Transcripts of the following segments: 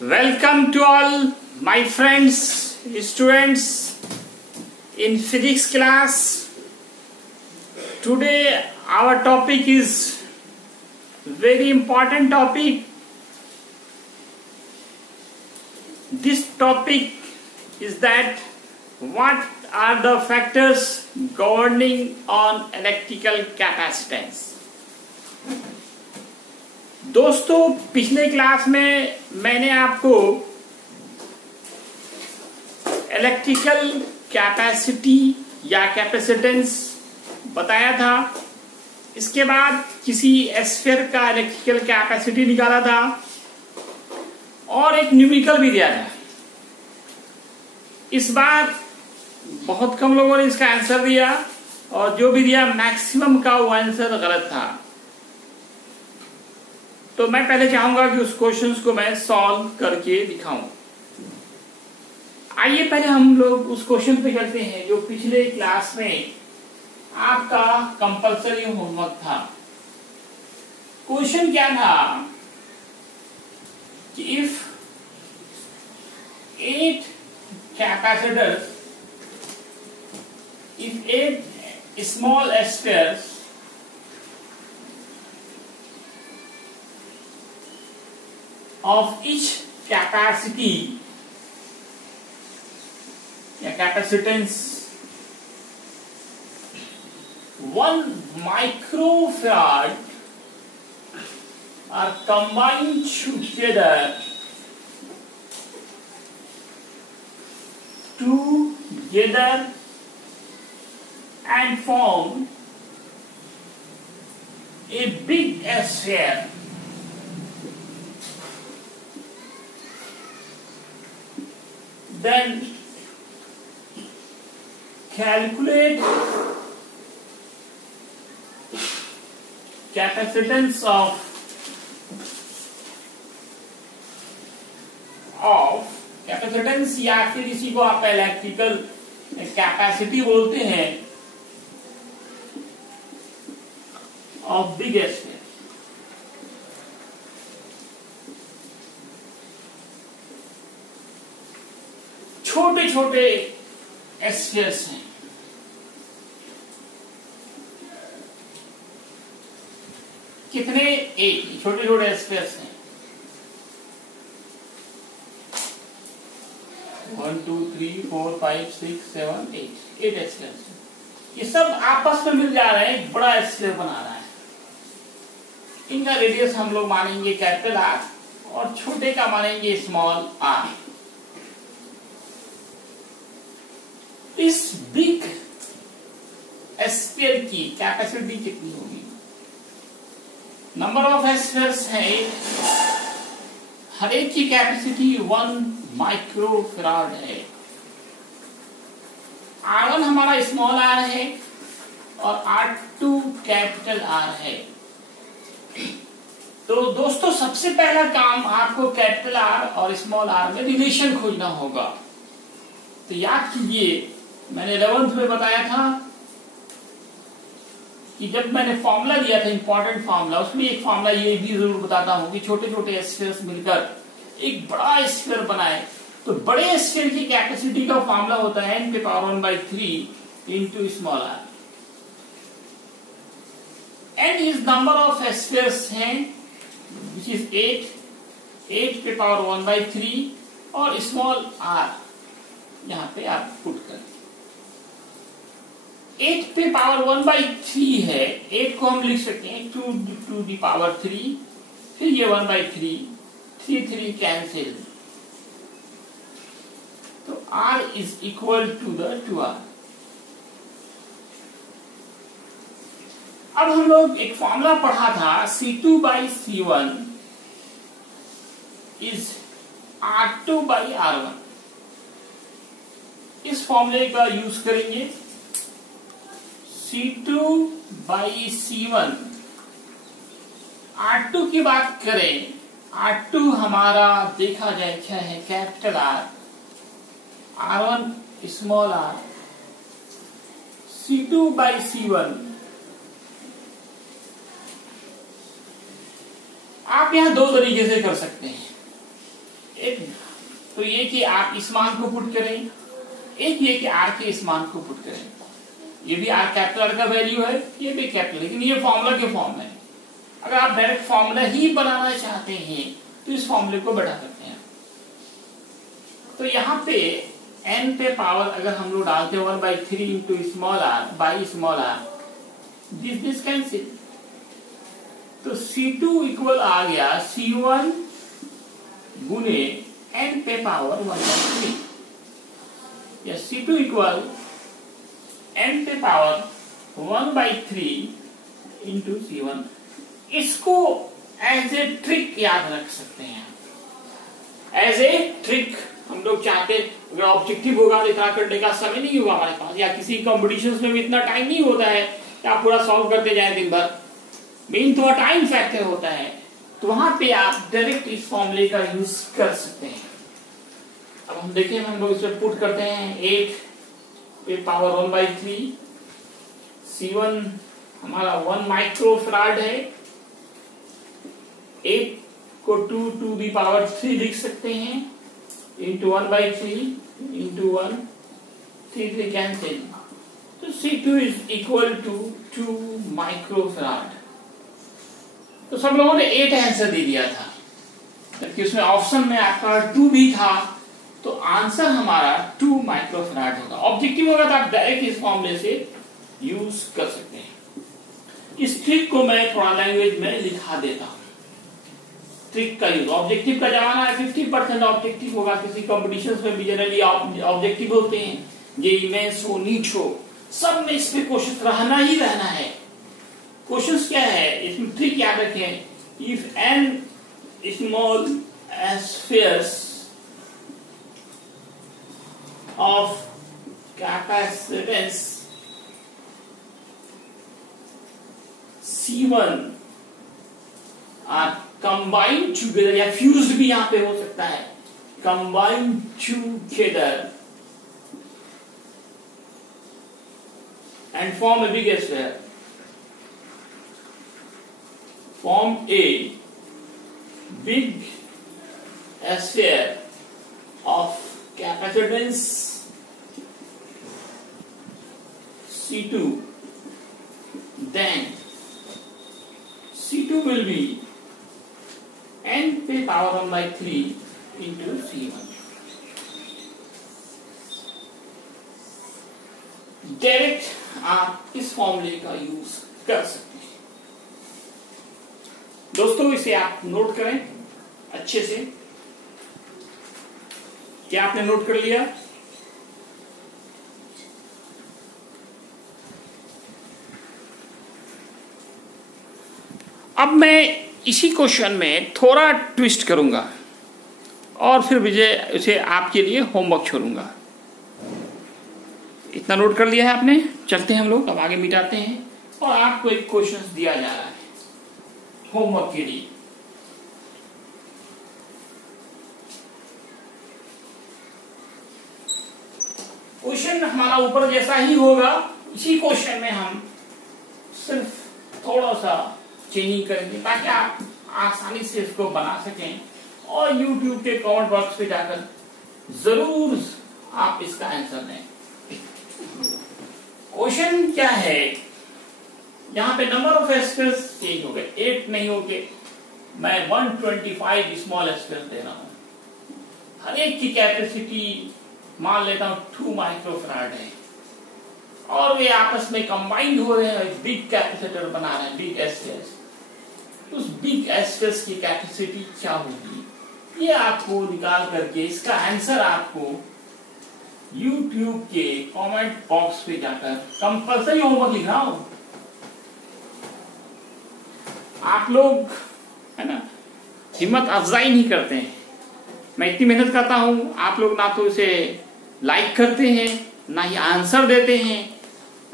Welcome to all my friends, students in physics class. Today our topic is very important topic. This topic is that what are the factors governing on electrical capacitance. दोस्तों, पिछले class में मैंने आपको electrical capacity या capacitance बताया था। इसके बाद किसी स्फीयर का इलेक्ट्रिकल कैपेसिटी निकाला था और एक न्यूमेरिकल भी दिया था। इस बार बहुत कम लोगों ने इसका आंसर दिया और जो भी दिया मैक्सिमम का वो आंसर गलत था। तो मैं पहले चाहूंगा कि उस क्वेश्चंस को मैं सॉल्व करके दिखाऊं। आइए पहले हम लोग उस क्वेश्चन पे चलते हैं जो पिछले क्लास में आपका कंपलसरी होमवर्क था। क्वेश्चन क्या था कि if 8 capacitors, if 8 small spheres of each capacity या capacitance 1 microfarad are combined together and form a big sphere. Then calculate capacitance of capacitance या फिर इसी को आप इलेक्ट्रिकल कैपेसिटी बोलते हैं ऑफ बिग स्फीयर। छोटे छोटे स्फीयर्स हैं। कितने? 8 छोटे छोटे स्फीयर्स हैं। 1 2 3 4 5 6 7 8 स्फीयर्स। ये सब आपस में मिल जा रहे हैं, एक बड़ा स्फीयर बना रहा है। इनका रेडियस हम लोग मानेंगे कैपिटल आर और छोटे का मानेंगे स्मॉल आर। इस बिग स्फीयर की कैपेसिटी कितनी होगी? नंबर ऑफ स्फीयर्स है, हर एक की कैपेसिटी 1 माइक्रोफैराड है। R1 हमारा स्मॉल आर है और R2 कैपिटल आर है। तो दोस्तों, सबसे पहला काम आपको कैपिटल आर और स्मॉल आर में रिलेशन खोजना होगा। तो याद कीजिए, मैंने 11th में बताया था कि जब मैंने फॉर्मूला दिया था, इंपॉर्टेंट फॉर्मूला, उसमें एक फॉर्मूला ये भी जरूर बताता हूं कि छोटे छोटे स्फीयर्स मिलकर एक बड़ा स्फीयर बनाए। तो बड़े स्फीयर की कैपेसिटी का फॉर्मूला होता है n⁻⁴ into small r. n is number of spheres हैं विच इज 8⁻⁴ और स्मॉल आर यहां पे आप पुट करें। 8⁻⁴ है। 8 को हम लिख सकते हैं 2⁻3, फिर ये 1/3, 3 कैंसिल, तो R is equal to the 2R। अब हम लोग एक फॉर्मूला पढ़ा था, C2/C1 इज R2/R1। इस फॉर्मूले का यूज करेंगे। C2/C1, R2 की बात करें, R2 हमारा देखा जाए क्या है, capital R, R1 small are. C2/C1 आप यहां दो तरीके से कर सकते हैं। एक तो ये कि आप इस मान को पुट करें, एक ये कि आर के इस मान को पुट करें। ये भी आर कैपिटल का वैल्यू है, ये भी कैपिटल, लेकिन ये फॉर्मूला के फॉर्म में। अगर आप डायरेक्ट फॉर्मूला ही बनाना चाहते हैं तो इस फॉर्मूले को बढ़ा सकते हैं। तो यहाँ पे n पे पावर अगर हम लोग डालते हैं 1/3 into small r by small r, this cancel, तो C2 इक्वल आ गया C1 गुने n पे पावर 1/3, या C2 इक्वल n पे पावर 1/3 इंटू C1। इसको एज ए ट्रिक याद रख सकते हैं, एज ए ट्रिक। हम लोग चाहते अगर ऑब्जेक्टिव होगा तो इतना करने का समय नहीं होगा हमारे पास, या किसी कॉम्पिटिशन्स में भी इतना टाइम नहीं होता है कि आप पूरा सॉल्व करते जाए दिन भर, मेन तो टाइम फैक्टर होता है। तो वहां पे आप डायरेक्ट इस फॉर्मूले का यूज कर सकते हैं। अब हम देखें, हम लोग इसमें पुट करते हैं 8 पे पावर 1/3, C1 हमारा 1 माइक्रोफराड है, 8 को 2 टू दी पावर 3 लिख सकते हैं, इंटू 1/3 इंटू 1, 3 कैंसिल, तो C2 is equal to 2 microfarad. तो सब लोगों ने 8 आंसर दे दिया था, जबकि उसमें ऑप्शन में आपका 2 भी था, तो आंसर हमारा 2 माइक्रोफराड होगा। ऑब्जेक्टिव होगा तो आप डायरेक्ट इस फॉर्मूले से यूज कर सकते हैं। इस ट्रिक को मैं थोड़ा लैंग्वेज में लिखा देता हूं। ट्रिक का यूज, ऑब्जेक्टिव का जमाना है, 50% ऑब्जेक्टिव होगा, किसी कॉम्पिटिशन में भी जनरली ऑब्जेक्टिव होते हैं, ये मेंस हो नीच हो, सब में इस पे कोशिश रहना ही रहना है। क्वेश्चन क्या है इसमें, ट्रिक याद रखें, if n small spheres of capacitance C1 are combined together, या fused भी यहां पे हो सकता है, combined together and form a big sphere, form a big sphere of capacitance C2, then C2 will be n पे पावर 1/3 into C1। डायरेक्ट आप इस फॉर्मूले का यूज कर सकते हैं। दोस्तों इसे आप नोट करें अच्छे से। क्या आपने नोट कर लिया? अब मैं इसी क्वेश्चन में थोड़ा ट्विस्ट करूंगा और फिर विजय उसे आपके लिए होमवर्क छोड़ूंगा। इतना नोट कर लिया है आपने? चलते हैं हम लोग अब आगे मिटाते हैं, और आपको एक क्वेश्चन दिया जा रहा है होमवर्क के लिए। क्वेश्चन हमारा ऊपर जैसा ही होगा, इसी क्वेश्चन में हम सिर्फ थोड़ा सा चेंजिंग करेंगे ताकि आप आसानी से इसको बना सकें, और YouTube के कमेंट बॉक्स पे जाकर जरूर आप इसका आंसर दें। क्वेश्चन क्या है, यहाँ पे नंबर ऑफ एस्पेक्ट्स चेंज हो गए, 8 नहीं हो गए, मैं 125 स्मॉल एस्पेक्ट दे रहा हूं। हर एक की कैपेसिटी मान लेता हूं 2 माइक्रोफराड है, और वे आपस में कंबाइंड हो रहे हैं, बिग कैपेसिटर बना रहे हैं, बिग एस्पेक्ट। उस बिग एस्पेक्ट की कैपेसिटी क्या होगी, ये आपको निकाल करके इसका आंसर आपको YouTube के कमेंट बॉक्स पे जाकर कंपल्सरी होमवर्क लिख रहा हूं। आप लोग है ना हिम्मत अफजाई नहीं करते हैं, मैं इतनी मेहनत करता हूं, आप लोग ना तो इसे लाइक करते हैं, ना ही आंसर देते हैं,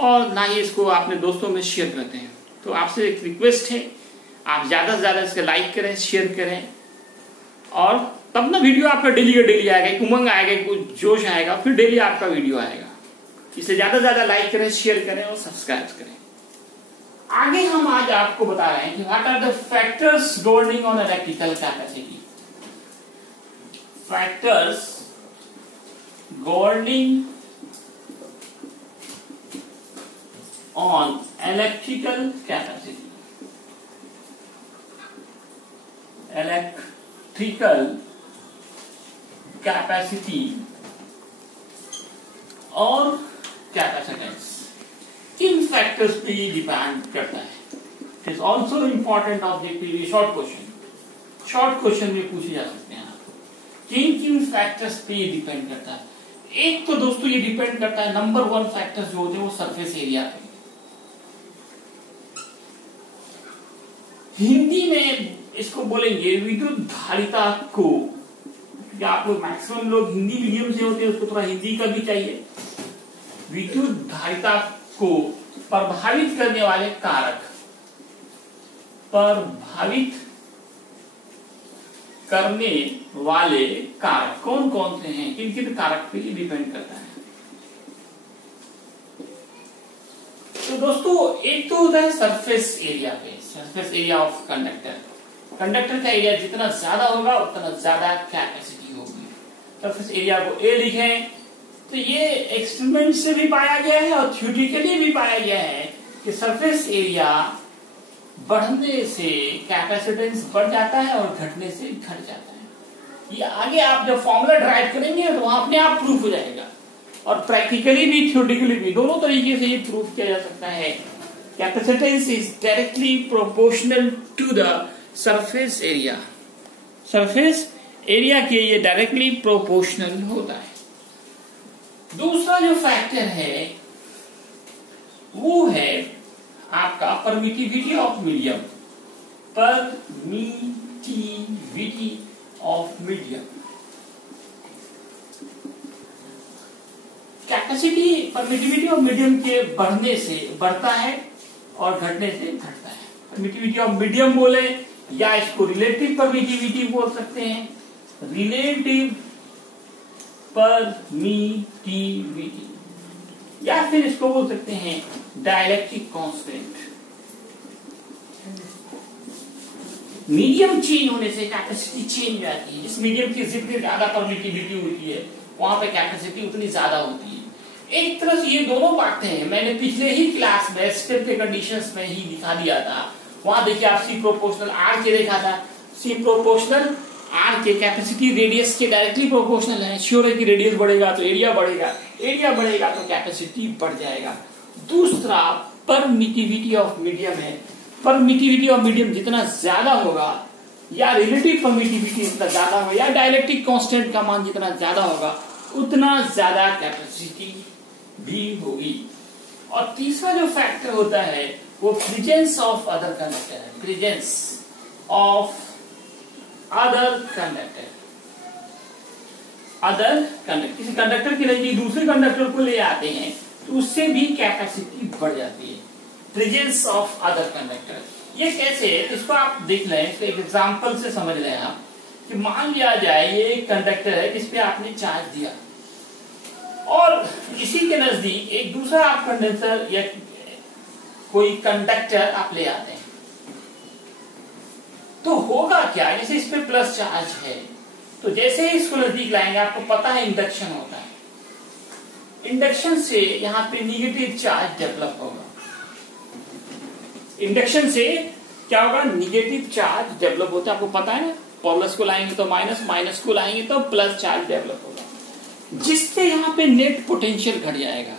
और ना ही इसको अपने दोस्तों में शेयर करते हैं। तो आपसे एक रिक्वेस्ट है, आप ज्यादा से ज्यादा इसके लाइक करें, शेयर करें, और तब ना वीडियो आपका डेली का डेली आएगा, एक उमंग आएगा, कुछ जोश आएगा, फिर डेली आपका वीडियो आएगा। इसे ज्यादा से ज्यादा लाइक करें, शेयर करें और सब्सक्राइब करें। आगे हम आज आपको बता रहे हैं कि what are the factors governing on electrical capacity. Factors governing on electrical capacity, electrical capacity और कैपेसिटेंस, किन फैक्टर्स पे डिपेंड करता है। It is also important objective, short question में पूछे जा सकते हैं किन किन फैक्टर्स पे ये डिपेंड करता है। एक तो दोस्तों ये डिपेंड करता है, नंबर 1 फैक्टर जो होते हैं वो सरफेस एरिया पे। हिंदी में इसको बोलेंगे विद्युत धारिता को, क्योंकि आप लोग मैक्सिमम लोग हिंदी मीडियम से होते हैं, उसको थोड़ा हिंदी का भी चाहिए। विद्युत धारिता को प्रभावित करने वाले कारक, प्रभावित करने वाले कारक कौन कौन से हैं, किन किन कारक पे डिपेंड करता है। तो दोस्तों एक तो होता है सरफेस एरिया पे, surface area of conductor. Conductor का एरिया जितना ज्यादा होगा उतना ज्यादा कैपेसिटी होगी। सरफेस एरिया को ए लिखें। तो ये एक्सपेरिमेंट से भी पाया गया है और थ्योरेटिकली भी पाया गया है कि सरफेस एरिया बढ़ने से कैपेसिटेंस बढ़ जाता है और घटने से घट जाता है। ये आगे आप जब फॉर्मूला ड्राइव करेंगे तो वहां अपने आप प्रूफ हो जाएगा, और प्रैक्टिकली भी थ्योरेटिकली भी दोनों तरीके से ये प्रूफ किया जा सकता है। Capacitance is directly proportional to the surface area, surface area के ये डायरेक्टली प्रोपोर्शनल होता है। दूसरा जो फैक्टर है वो है आपका permittivity of medium, permittivity of medium. Capacity permittivity of medium के बढ़ने से बढ़ता है और घटने से घटता है। परमिटिविटी ऑफ मीडियम बोले या इसको रिलेटिव परमिटिविटी बोल सकते हैं, रिलेटिव परमिटिविटी, या फिर इसको बोल सकते हैं डाइलेक्ट्रिक कांस्टेंट। मीडियम चेंज होने से कैपेसिटी चेंज हो जाती है। जिस मीडियम की जितनी ज्यादा परमिटिविटी होती है वहां पे कैपेसिटी उतनी ज्यादा होती है। एक तरह से ये दोनों बातें हैं, मैंने पिछले ही क्लास में स्टेप के कंडीशंस में ही दिखा दिया था। वहां देखिए आप सी प्रोपोर्शनल आर के देखा था, सी प्रोपोर्शनल आर के कैपेसिटी रेडियस के डायरेक्टली प्रोपोर्शनल है। श्योर है कि रेडियस बढ़ेगा तो एरिया बढ़ेगा, एरिया बढ़ेगा तो कैपेसिटी बढ़ जाएगा। दूसरा परमिटिविटी ऑफ मीडियम है। परमिटिविटी ऑफ मीडियम जितना ज्यादा होगा, या रिलेटिव परमिटिविटी जितना ज्यादा होगा, या डाइलेक्ट्रिक कांस्टेंट का मान जितना ज्यादा होगा उतना ज्यादा कैपेसिटी भी होगी। और तीसरा जो फैक्टर होता है वो प्रेजेंस ऑफ अदर कंडक्टर है, presence of other conductor. Other conductor, किसी कंडक्टर के नजदीक दूसरे कंडक्टर को ले आते हैं तो उससे भी कैपेसिटी बढ़ जाती है। प्रेजेंस ऑफ अदर कंडक्टर, ये कैसे है इसको आप देख लें, इसको एक एग्जांपल से समझ लें आप कि मान लिया जाए ये एक कंडक्टर है जिसपे आपने चार्ज दिया और इसी के नजदीक एक दूसरा आप कंडेंसर या कोई कंडक्टर आप ले आते हैं, तो होगा क्या, जैसे इस पे प्लस चार्ज है तो जैसे ही इसको नजदीक लाएंगे आपको पता है इंडक्शन होता है, इंडक्शन से यहाँ पे निगेटिव चार्ज डेवलप होगा। इंडक्शन से क्या होगा, निगेटिव चार्ज डेवलप होता है, आपको पता है ना, प्लस को लाएंगे तो माइनस, माइनस को लाएंगे तो प्लस चार्ज डेवलप होगा, जिससे यहाँ पे नेट पोटेंशियल घट जाएगा।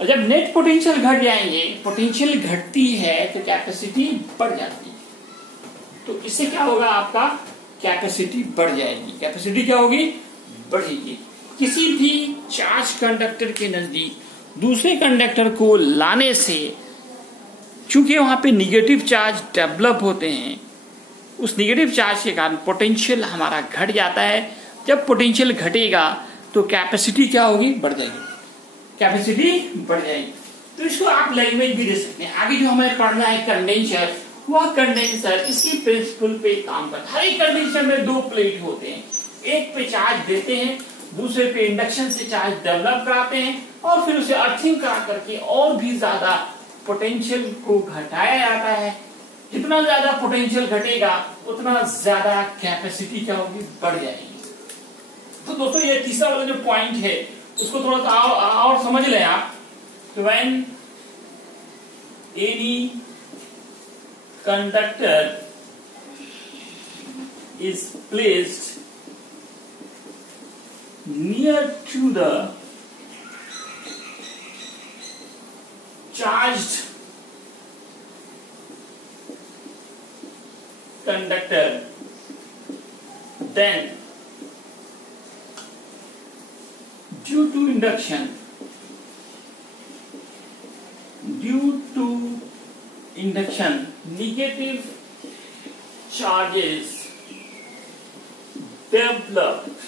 और जब नेट पोटेंशियल घट जाएंगे, पोटेंशियल घटती है तो कैपेसिटी बढ़ जाती है, तो इससे क्या होगा, आपका कैपेसिटी बढ़ जाएगी। कैपेसिटी क्या होगी, बढ़ेगी। किसी भी चार्ज कंडक्टर के नजदीक दूसरे कंडक्टर को लाने से चूंकि वहां पे निगेटिव चार्ज डेवलप होते हैं, उस निगेटिव चार्ज के कारण पोटेंशियल हमारा घट जाता है। जब पोटेंशियल घटेगा तो कैपेसिटी क्या होगी, बढ़ जाएगी, कैपेसिटी बढ़ जाएगी। तो इसको आप लैंग्वेज भी दे सकते हैं। आगे जो हमें पढ़ना है कंडेंसर, वह कंडेंसर इसी प्रिंसिपल पे काम करता है। हर एक कंडेंसर में दो प्लेट होते हैं, एक पे चार्ज देते हैं, दूसरे पे इंडक्शन से चार्ज डेवलप कराते हैं और फिर उसे अर्थिंग करा करके और भी ज्यादा पोटेंशियल को घटाया जाता है। जितना ज्यादा पोटेंशियल घटेगा उतना ज्यादा कैपेसिटी क्या होगी, बढ़ जाएगी। तो दोस्तों ये तीसरा वाला जो पॉइंट है उसको थोड़ा सा और समझ लें आप। When any conductor is placed near to the charged conductor, then due to induction negative charges developed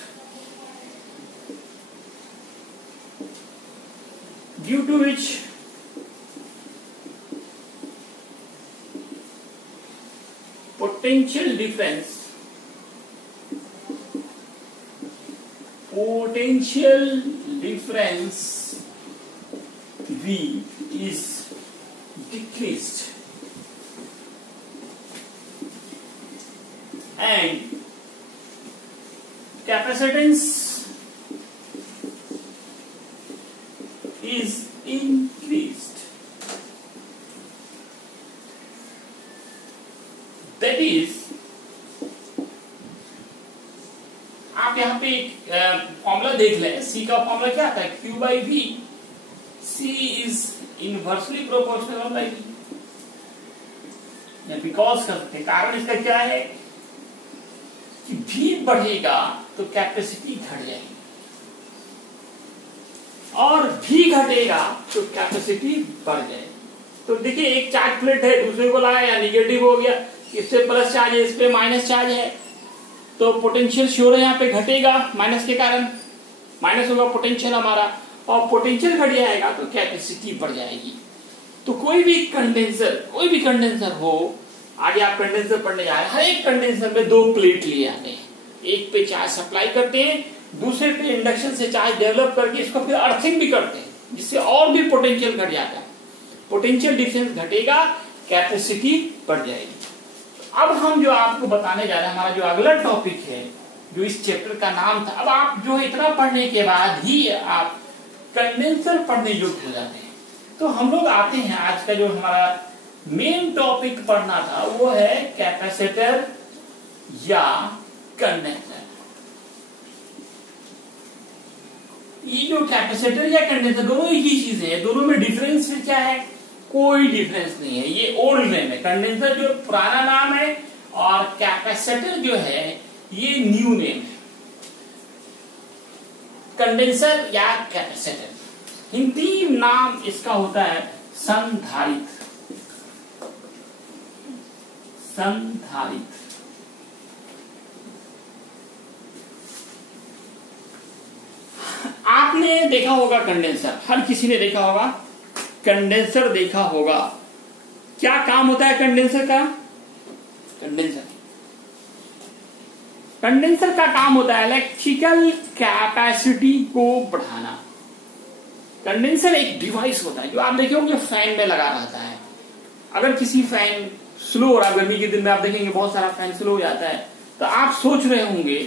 due to which potential difference V is decreased and capacitance is increased. That is, आप यहाँ पे एक formula देख लें। C का formula क्या आता है? Q by V. C is inversely proportional by V. Because कर सकते, कारण इसका क्या है कि V बढ़ेगा तो कैपेसिटी घट जाएगी और V घटेगा तो कैपेसिटी बढ़ जाएगी। तो देखिए एक चार्ज प्लेट है, दूसरे को लगाया या निगेटिव हो गया, इससे प्लस चार्ज है, इस पे माइनस चार्ज है, तो पोटेंशियल श्योर है यहाँ पे घटेगा, माइनस के कारण माइनस होगा पोटेंशियल हमारा, और पोटेंशियल घट जाएगा तो कैपेसिटी बढ़ जाएगी। तो कोई भी कंडेंसर हो, आगे आप कंडेंसर पढ़ने जा रहे हैं, हर एक कंडेंसर में दो प्लेट लिए आते हैं, एक पे चार्ज सप्लाई करते हैं, दूसरे पे इंडक्शन से चार्ज डेवलप करके इसको फिर अर्थिंग भी करते हैं, जिससे और भी पोटेंशियल घट जाता है, पोटेंशियल डिफरेंस घटेगा, कैपेसिटी बढ़ जाएगी। अब हम जो आपको बताने जा रहे हैं, हमारा जो अगला टॉपिक है, जो इस चैप्टर का नाम था, अब आप जो इतना पढ़ने के बाद ही आप कंडेंसर पढ़ने योग्य हो जाते हैं। तो हम लोग आते हैं, आज का जो हमारा मेन टॉपिक पढ़ना था वो है कैपेसिटर या कंडेंसर। ये जो कैपेसिटर या कंडेंसर दोनों एक ही चीज है, दोनों में डिफरेंस फिर क्या है? कोई डिफरेंस नहीं है। ये ओल्ड नेम है, कंडेंसर जो पुराना नाम है, और कैपेसिटर जो है ये न्यू नेम है। कंडेंसर या कैपेसिटर, हिंदी नाम इसका होता है संधारित्र। आपने देखा होगा कंडेंसर, हर किसी ने देखा होगा कंडेंसर, देखा होगा। क्या काम होता है कंडेंसर का? कंडेंसर का काम होता है इलेक्ट्रिकल कैपेसिटी को बढ़ाना। कंडेंसर एक डिवाइस होता है जो आप देखे होंगे फैन में लगा रहता है। अगर किसी फैन स्लो हो रहा है, गर्मी के दिन में आप देखेंगे बहुत सारा फैन स्लो हो जाता है, तो आप सोच रहे होंगे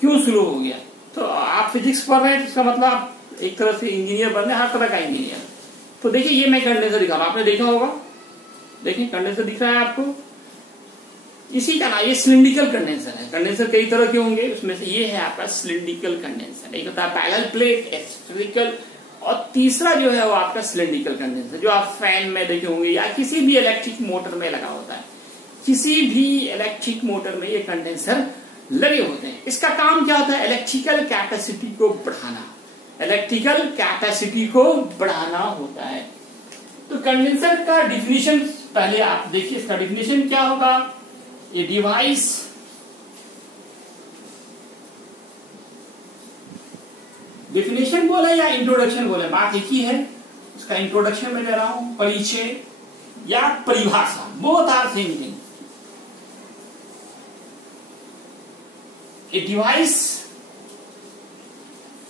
क्यों स्लो हो गया। तो आप फिजिक्स पढ़ रहे हैं, इसका मतलब आप एक तरह से इंजीनियर बन रहे हैं, हर तरह का इंजीनियर। तो देखिए ये मैं कंडेंसर दिखा रहा हूं, आपने देखा होगा, देखिए कंडेंसर दिख रहा है आपको, इसी का नाम, ये सिलिंड्रिकल कंडेंसर है। कंडेंसर कई तरह के होंगे, उसमें से ये है आपका सिलिंड्रिकल कंडेंसर। एक होता है पैरेलल प्लेट, स्फेरिकल, और तीसरा जो है वो आपका सिलिंड्रिकल कंडेंसर, जो आप फैन में देखे होंगे या किसी भी इलेक्ट्रिक मोटर में लगा होता है। किसी भी इलेक्ट्रिक मोटर में ये कंडेंसर लगे होते हैं। इसका काम क्या होता है? इलेक्ट्रिकल कैपेसिटी को बढ़ाना, इलेक्ट्रिकल कैपेसिटी को बढ़ाना होता है। तो कंडेंसर का डिफिनीशन पहले आप देखिए, इसका डिफिनीशन क्या होगा? ये डिवाइस डिफिनेशन बोले या इंट्रोडक्शन बोले, बात एक ही है। इसका इंट्रोडक्शन में दे रहा हूं, परिचय या परिभाषा, both are same thing. A device,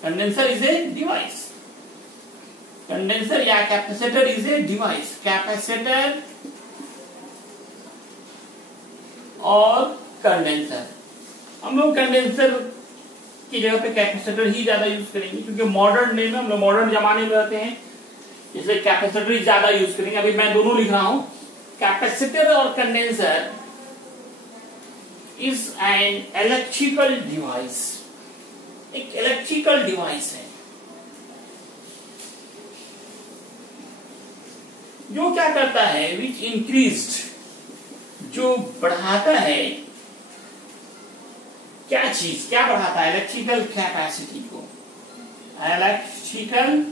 condenser is a device, condenser या capacitor is a device. Capacitor और कंडेंसर, हम लोग कंडेंसर की जगह पे कैपेसिटर ही ज्यादा यूज करेंगे, क्योंकि मॉडर्न डे में हम लोग मॉडर्न जमाने में रहते हैं, इसलिए कैपेसिटर ही ज्यादा यूज करेंगे। अभी मैं दोनों लिख रहा हूं, कैपेसिटर और condenser is an electrical device, एक इलेक्ट्रिकल डिवाइस है जो क्या करता है, विच इंक्रीज्ड, जो बढ़ाता है, क्या चीज क्या बढ़ाता है, इलेक्ट्रिकल कैपेसिटी को, इलेक्ट्रिकल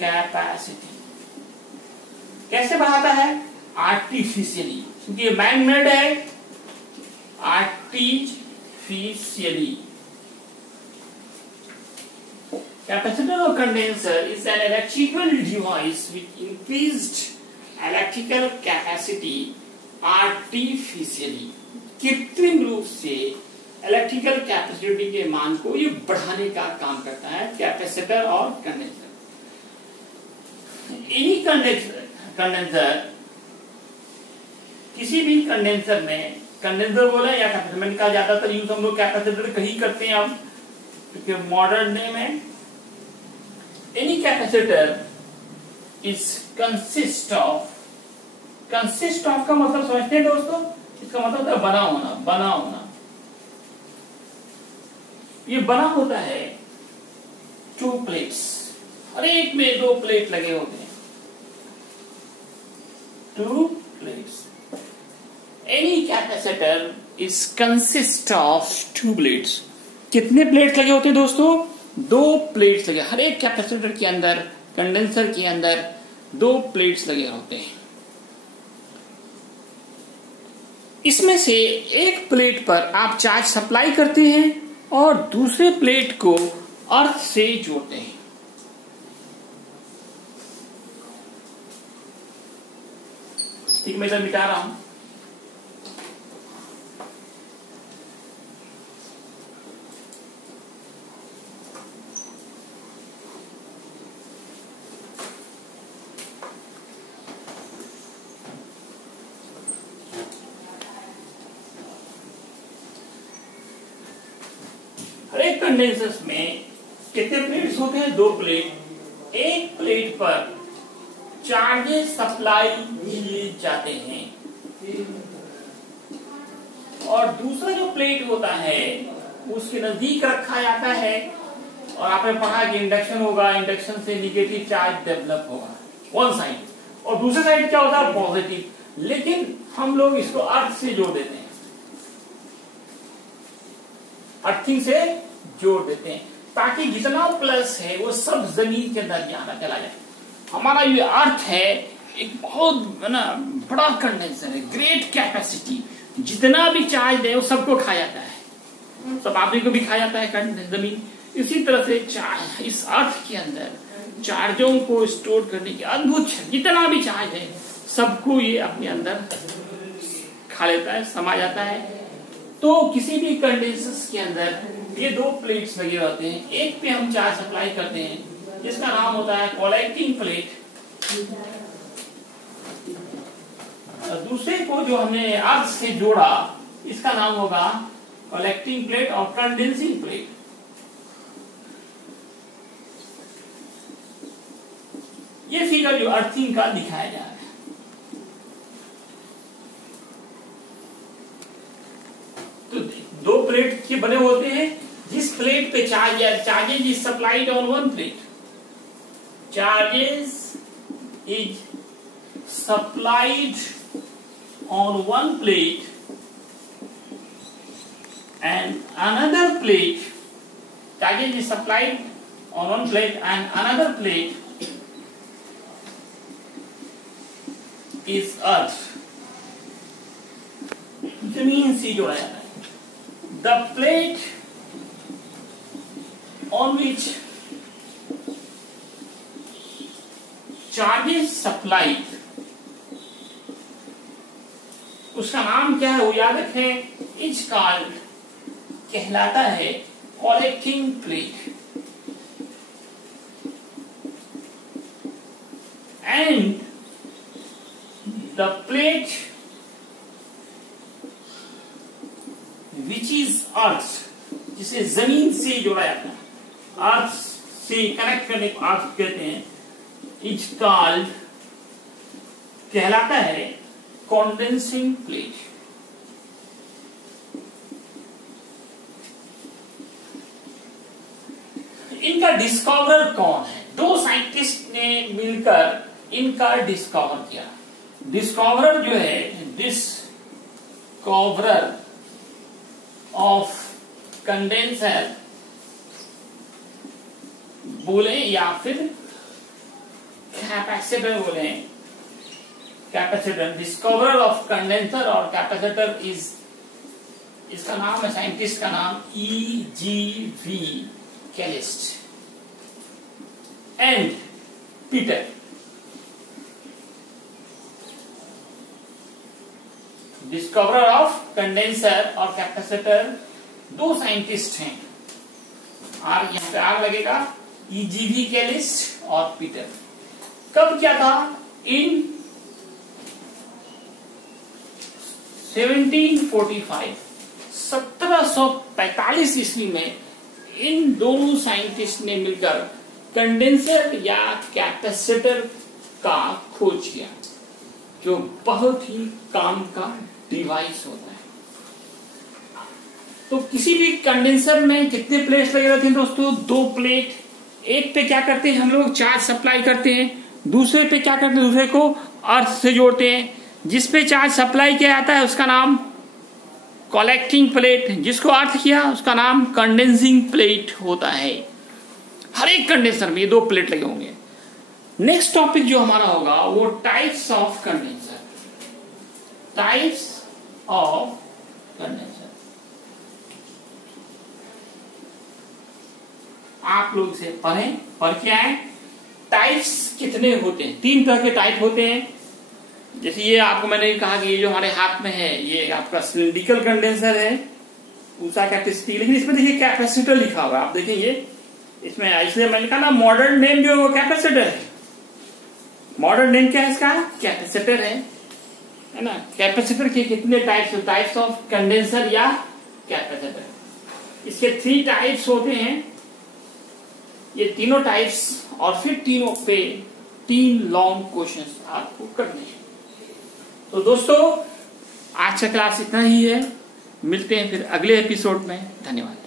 कैपेसिटी कैसे बढ़ाता है, आर्टिफिशियली, क्योंकि ये मैन मेड है, artificially. Capacitor or condenser is an electrical device with increased electrical capacity artificially, कृत्रिम रूप से इलेक्ट्रिकल कैपेसिटी के मान को ये बढ़ाने का काम करता है कैपेसिटर और कंडेंसर। एनी कंडेंसर, किसी भी कंडेंसर में, कंडेंसर बोला या कैपेसिटर, मैंने कहा ज्यादातर यूज हम लोग कैपेसिटर का ही करते हैं अब, क्योंकि मॉडर्न डे में any capacitor is consist of का मतलब समझते हैं दोस्तों, इसका मतलब है बना होना। ये बना होता है टू प्लेट्स, और एक में दो प्लेट लगे होते हैं, to plates. Any capacitor is consist of to plates. कितने प्लेट लगे होते हैं दोस्तों, दो प्लेट्स लगे, हर एक कैपेसिटर के अंदर, कंडेंसर के अंदर दो प्लेट्स लगे होते हैं। इसमें से एक प्लेट पर आप चार्ज सप्लाई करते हैं और दूसरे प्लेट को अर्थ से जोड़ते हैं। ठीक, मैं इधर मिटा रहा हूं। हर एक कंडेंसर्स में कितने प्लेट्स होते हैं, दो प्लेट। एक प्लेट पर चार्जेस सप्लाई किए जाते हैं और दूसरा जो प्लेट होता है उसके नजदीक रखा जाता है, और आपने पढ़ा कि इंडक्शन होगा, इंडक्शन से निगेटिव चार्ज डेवलप होगा वन साइड, और दूसरे साइड क्या होता है, पॉजिटिव। लेकिन हम लोग इसको अर्थ से जोड़ देते हैं, अर्थिंग से जोड़ देते हैं, ताकि जितना प्लस है वो सब जमीन के अंदर जाना चला जाए। हमारा ये अर्थ है एक बहुत बड़ा कंडेंसर है, ग्रेट कैपेसिटी, जितना भी चार्ज है वो सबको खा जाता है, सब आदमी को भी खा जाता है जमीन। इसी तरह से इस अर्थ के अंदर चार्जों को स्टोर करने की अद्भुत, जितना भी चार्ज है सबको ये अपने अंदर खा लेता है, समा जाता है। तो किसी भी कंडेंसर्स के अंदर ये दो प्लेट्स लगे होते हैं, एक पे हम चार्ज सप्लाई करते हैं जिसका नाम होता है कलेक्टिंग प्लेट, और दूसरे को जो हमने अर्थ से जोड़ा इसका नाम होगा कलेक्टिंग प्लेट और कंडेंसिंग प्लेट। ये फिगर जो अर्थिंग का दिखाया जा रहा है, तो दो प्लेट के बने होते हैं, जिस प्लेट पे charges is supplied on one plate, charges is supplied on one plate and another plate, charges is supplied on one plate and another plate is earth, जमीन से जोड़ा जाता है। The plate on which charge is supplied, उसका नाम क्या है वो याद रखें, इज कॉल्ड, कहलाता है collecting plate. And the plate which is earth जिसे जमीन से जोड़ा जाता है, अर्थ से कनेक्ट करने को अर्थ कहते हैं, इज कॉल्ड कहलाता है कंडेंसिंग प्लेट। इनका डिस्कवरर कौन है? दो साइंटिस्ट ने मिलकर इनका डिस्कवर किया। डिस्कवरर जो है, डिस्कवरर ऑफ कंडेंसर बोले या फिर कैपेसिटर बोले, कैपेसिटर, डिस्कवरर ऑफ कंडेंसर और कैपेसिटर इज, इसका नाम है, साइंटिस्ट का नाम E.G.V. Kleist and Peter. Discoverer of condenser और कैपेसिटर दो साइंटिस्ट हैं, और यहां पे आग लगेगा, E.G.V. कैलिस्ट और पीटर। कब क्या था? इन 1745, 1745 ईस्वी में इन दोनों साइंटिस्ट ने मिलकर कंडेंसर या कैपेसिटर का खोज किया, जो बहुत ही काम का डिवाइस होता है। तो किसी भी कंडेंसर में कितने प्लेट्स लगे रहते हैं दोस्तों? 2 प्लेट। एक पे क्या करते हैं हम लोग? चार्ज सप्लाई करते हैं। दूसरे पे क्या करते हैं? दूसरे को अर्थ से जोड़ते हैं। जिस पे चार्ज सप्लाई किया जाता है उसका नाम कलेक्टिंग प्लेट, जिसको अर्थ किया उसका नाम कंडेंसिंग प्लेट होता है। हर एक कंडेंसर में ये 2 प्लेट लगे होंगे। नेक्स्ट टॉपिक जो हमारा होगा वो types of condenser. Types of condenser आप लोग से पढ़ के आए। टाइप्स कितने होते हैं? 3 तरह के टाइप होते हैं। जैसे ये आपको मैंने कहा कि ये जो हमारे हाथ में है ये आपका सिलिंड्रिकल कंडेंसर है, ऊंचा कैपेसिटी, लेकिन इसमें देखिए कैपेसिटर लिखा हुआ है। आप देखेंगे इसमें, इसलिए मैंने कहा ना मॉडर्न नेम जो है वो कैपेसिटर है। मॉडर्न नेम क्या है इसका? कैपेसिटर है ना। कैपेसिटर के कितने टाइप्स? टाइप्स ऑफ कंडेंसर या कैपेसिटर। इसके 3 टाइप्स होते हैं। ये तीनों टाइप्स और फिर तीनों पे 3 लॉन्ग क्वेश्चंस आपको करने हैं। तो दोस्तों आज का क्लास इतना ही है। मिलते हैं फिर अगले एपिसोड में। धन्यवाद।